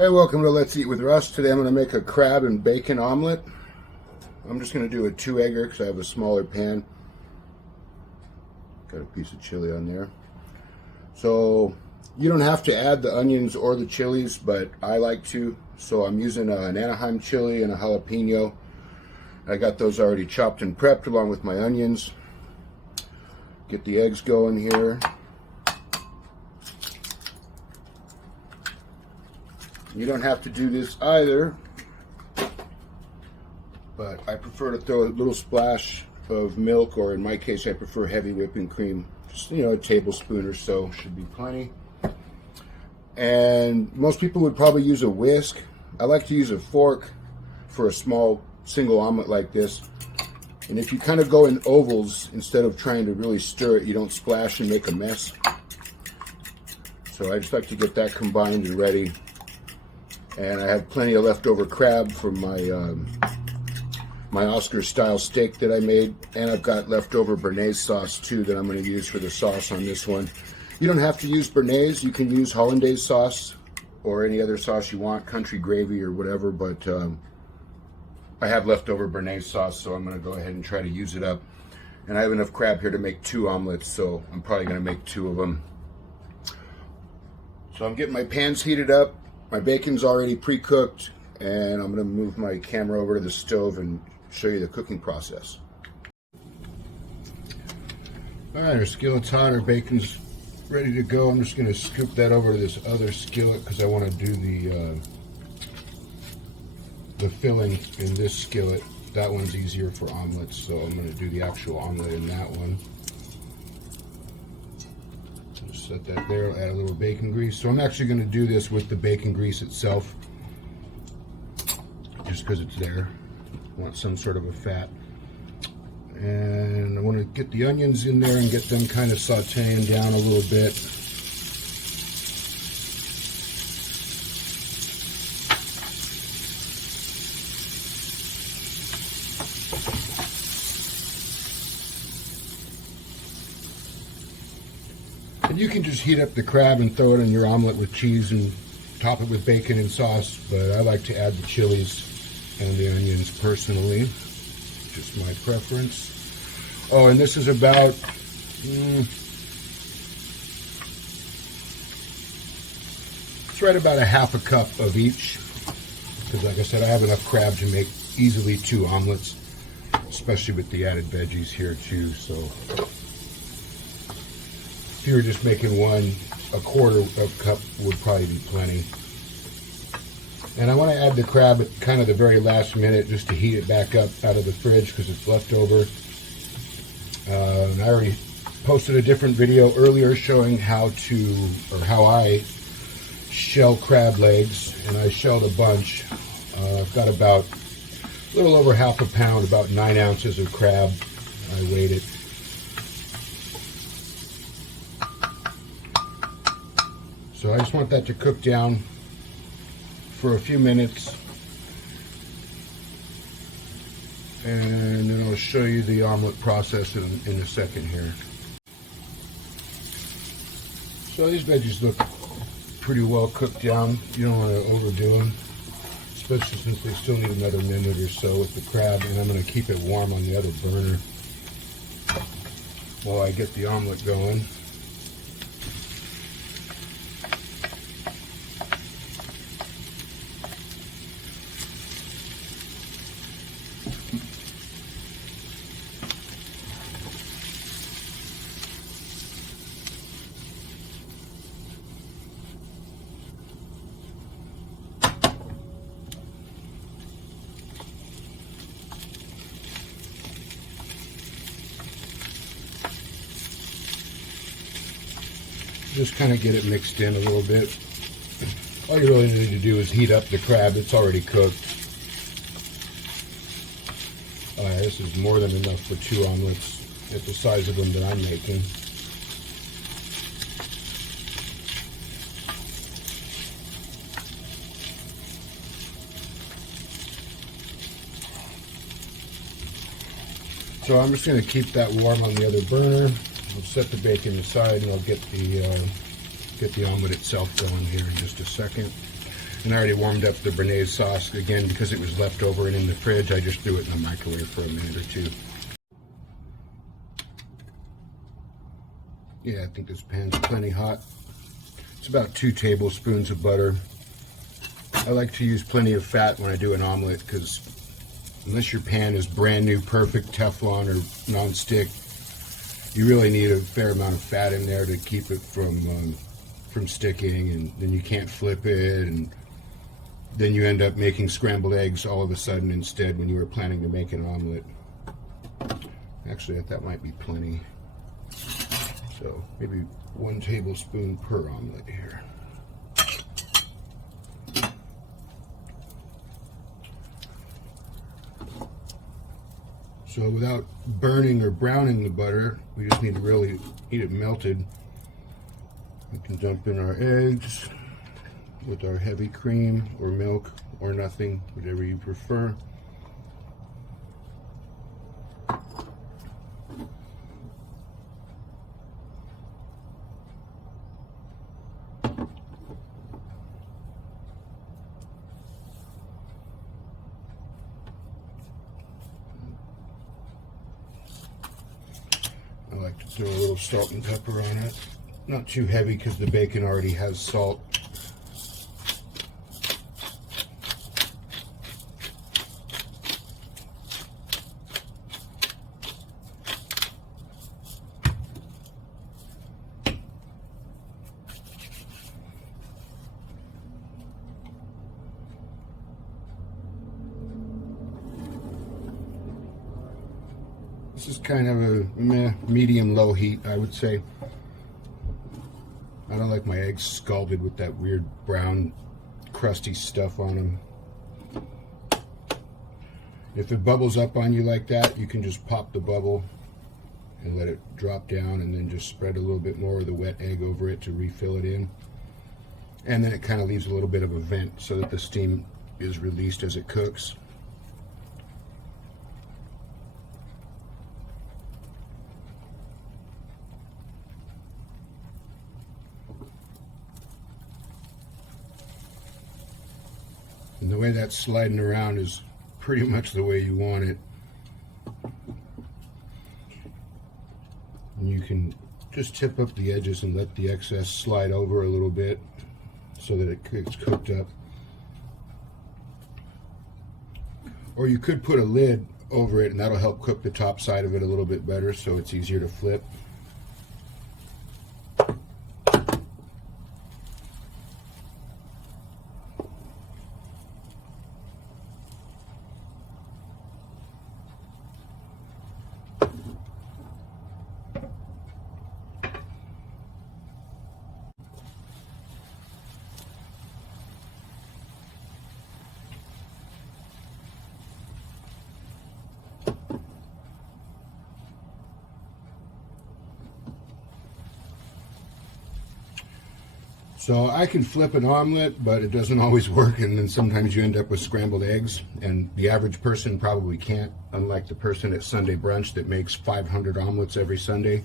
Hey, welcome to Let's Eat with Russ. Today I'm going to make a crab and bacon omelet. I'm just going to do a 2-egger because I have a smaller pan. Got a piece of chili on there. So you don't have to add the onions or the chilies, but I like to. So I'm using an Anaheim chili and a jalapeno. I got those already chopped and prepped along with my onions. Get the eggs going here. You don't have to do this either, but I prefer to throw a little splash of milk, or in my case I prefer heavy whipping cream. Just, a tablespoon or so should be plenty. And most people would probably use a whisk. I like to use a fork for a small single omelet like this. And if you kind of go in ovals instead of trying to really stir it, you don't splash and make a mess. So I just like to get that combined and ready. And I have plenty of leftover crab from my my Oscar style steak that I made, and I've got leftover béarnaise sauce too that I'm going to use for the sauce on this one. You don't have to use béarnaise. You can use hollandaise sauce or any other sauce you want, country gravy or whatever, but I have leftover béarnaise sauce, so I'm going to go ahead and try to use it up. And I have enough crab here to make 2 omelets, so I'm probably going to make 2 of them. So I'm getting my pans heated up. My bacon's already pre-cooked, and I'm going to move my camera over to the stove and show you the cooking process. All right, our skillet's hot, our bacon's ready to go. I'm just going to scoop that over to this other skillet because I want to do the filling in this skillet. That one's easier for omelets, so I'm going to do the actual omelet in that one. Just set that there, add a little bacon grease. So I'm actually going to do this with the bacon grease itself, just because it's there. I want some sort of a fat. And I want to get the onions in there and get them kind of sauteing down a little bit. And you can just heat up the crab and throw it in your omelet with cheese and top it with bacon and sauce, but I like to add the chilies and the onions personally. Just my preference. Oh, and this is about it's right about a half a cup of each, because like I said, I have enough crab to make easily 2 omelets, especially with the added veggies here too. So if you were just making one, a quarter of a cup would probably be plenty. And I want to add the crab at kind of the very last minute just to heat it back up out of the fridge because it's leftover. And I already posted a different video earlier showing how I shell crab legs, and I shelled a bunch. I've got about a little over half a pound, about 9 ounces of crab. I weighed it. So I just want that to cook down for a few minutes, and then I'll show you the omelet process in a second here. So these veggies look pretty well cooked down. You don't want to overdo them, especially since they still need another minute or so with the crab, and I'm going to keep it warm on the other burner while I get the omelet going. Just kind of get it mixed in a little bit. All you really need to do is heat up the crab. It's already cooked. This is more than enough for 2 omelets at the size of them that I'm making. So I'm just going to keep that warm on the other burner. I'll set the bacon aside, and I'll get the omelet itself going here in just a second. And I already warmed up the béarnaise sauce. Again, because it was left over and in the fridge, I just threw it in the microwave for a minute or two. Yeah, I think this pan's plenty hot. It's about 2 tablespoons of butter. I like to use plenty of fat when I do an omelet because unless your pan is brand new, perfect Teflon or non-stick, you really need a fair amount of fat in there to keep it from sticking, and then you can't flip it, and then you end up making scrambled eggs all of a sudden instead when you were planning to make an omelet. Actually, that might be plenty. So maybe 1 tablespoon per omelet here. So without burning or browning the butter, we just need to really eat it melted. We can dump in our eggs with our heavy cream or milk or nothing, whatever you prefer. I like to throw a little salt and pepper on it. Not too heavy because the bacon already has salt. This is kind of a medium-low heat, I would say. I don't like my eggs scalded with that weird brown, crusty stuff on them. If it bubbles up on you like that, you can just pop the bubble and let it drop down, and then just spread a little bit more of the wet egg over it to refill it in. And then it kind of leaves a little bit of a vent so that the steam is released as it cooks. And the way that's sliding around is pretty much the way you want it. And you can just tip up the edges and let the excess slide over a little bit so that it gets cooked up. Or you could put a lid over it, and that'll help cook the top side of it a little bit better so it's easier to flip. So I can flip an omelet, but it doesn't always work, and then sometimes you end up with scrambled eggs, and the average person probably can't, unlike the person at Sunday brunch that makes 500 omelets every Sunday.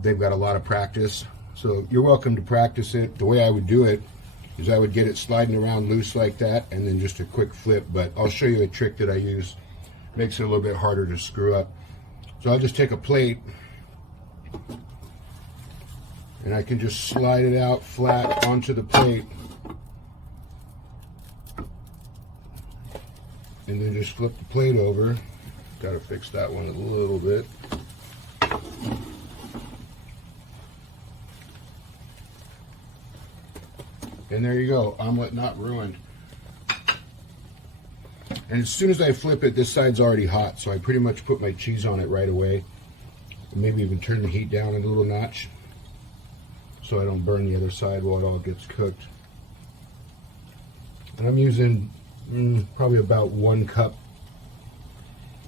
They've got a lot of practice, so you're welcome to practice it. The way I would do it is I would get it sliding around loose like that, and then just a quick flip, but I'll show you a trick that I use. Makes it a little bit harder to screw up. So I'll just take a plate, and I can just slide it out flat onto the plate, and then just flip the plate over. Got to fix that one a little bit. And there you go, omelet not ruined. And as soon as I flip it, this side's already hot, so I pretty much put my cheese on it right away. Maybe even turn the heat down a little notch so I don't burn the other side while it all gets cooked. And I'm using probably about 1 cup.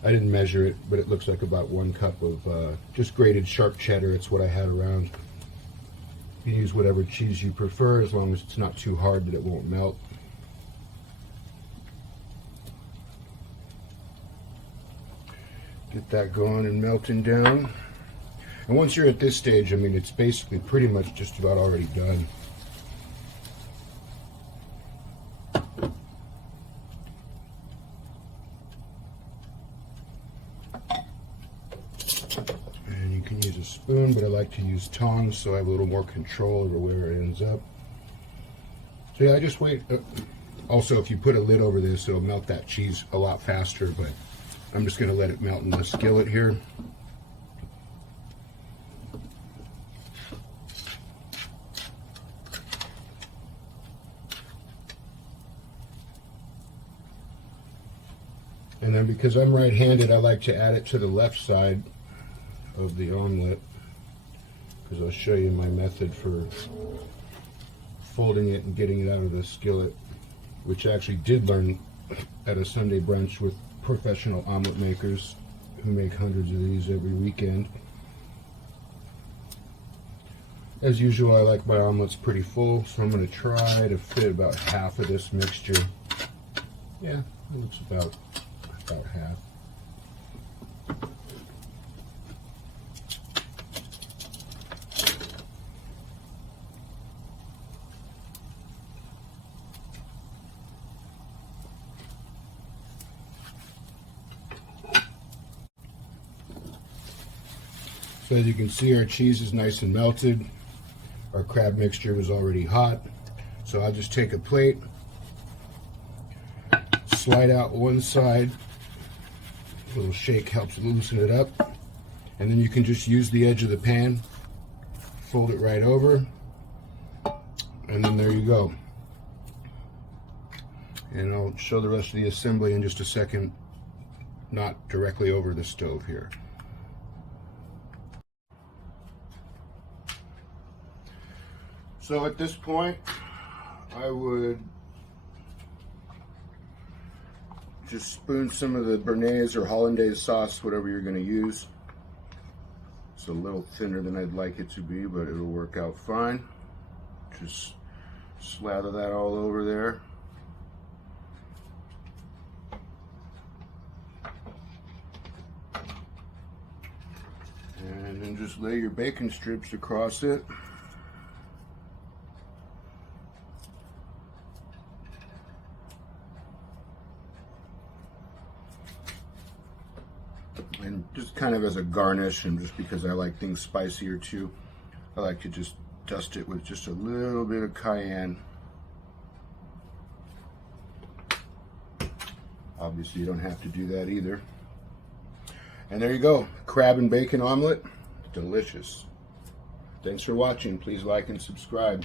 I didn't measure it, but it looks like about 1 cup of just grated sharp cheddar. It's what I had around. You can use whatever cheese you prefer, as long as it's not too hard that it won't melt. Get that going and melting down. And once you're at this stage, I mean, it's basically pretty much just about already done. spoon, but I like to use tongs so I have a little more control over where it ends up. So yeah, I just wait. Also, if you put a lid over this, it'll melt that cheese a lot faster, but I'm just going to let it melt in the skillet here. And then because I'm right-handed, I like to add it to the left side of the omelet, because I'll show you my method for folding it and getting it out of the skillet, which I actually did learn at a Sunday brunch with professional omelet makers who make hundreds of these every weekend. As usual, I like my omelets pretty full, so I'm going to try to fit about half of this mixture. Yeah, it looks about half. So as you can see, our cheese is nice and melted. Our crab mixture was already hot. So I'll just take a plate, slide out one side. A little shake helps loosen it up, and then you can just use the edge of the pan, fold it right over, and then there you go. And I'll show the rest of the assembly in just a second, not directly over the stove here. So at this point, I would just spoon some of the Béarnaise or Hollandaise sauce, whatever you're going to use. It's a little thinner than I'd like it to be, but it'll work out fine. Just slather that all over there. And then just lay your bacon strips across it. And just kind of as a garnish, and just because I like things spicier too, I like to just dust it with just a little bit of cayenne. Obviously you don't have to do that either. And there you go, crab and bacon omelet, delicious. Thanks for watching. Please like and subscribe.